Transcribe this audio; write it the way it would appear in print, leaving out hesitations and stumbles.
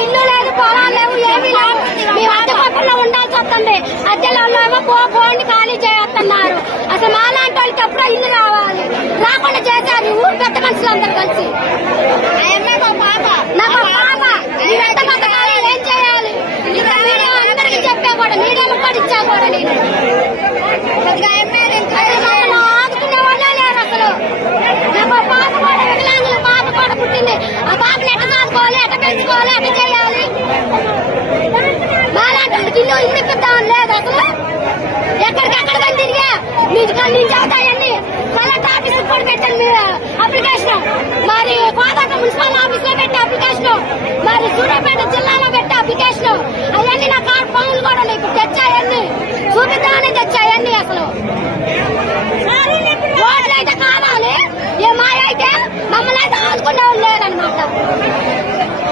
ఇల్లు లేదు, పొలాలు లేవు, ఏమీ లేవు. మేము అద్దె పక్కన ఉండాల్సి వస్తుంది. అద్దెలో ఫోన్ ఖాళీ చేస్తున్నారు. అసలు మాలాంటి వాళ్ళకి ఎప్పుడో ఇల్లు రావాలి, రాకుండా చేశారు ఊరు పెద్ద మనుషులందరూ కలిసి. నాకు పాప ఎంత బతకాలి, ఏం చేయాలి? మీడియా అందరికీ చెప్పా కూడా, మీడియాలో కూడా ఇచ్చా కూడా. నేను ఆదుకునే వాళ్ళే లేరు అసలు. నాకు పాప కూడా వికలాంగులు, పాప కూడా పుట్టింది. ఆ పాపని ఎట్ట చదువుకోవాలి, ఎట్ట పెంచుకోవాలి, ఎట్ట చేయాలి? మాలాంటి ఇల్లు ఇప్పిద్దామని లేదు అసలు. ఎక్కడికెక్కడ తిరిగా నుంచి అవుతాయని కలెక్టర్ ఆఫీస్ కూడా పెట్టాను మీరు అప్లికేషన్. మరి కోదాక మున్సిపల్ ఆఫీస్ లో పెట్టి అప్లికేషన్, మరి సూర్యాపేట జిల్లాలో పెట్టి అప్లికేషన్. అవన్నీ నా కార్డు ఫోన్లు కూడా ఇప్పుడు తెచ్చాయన్ని చూపిద్దామని తెచ్చాయన్ని అసలు.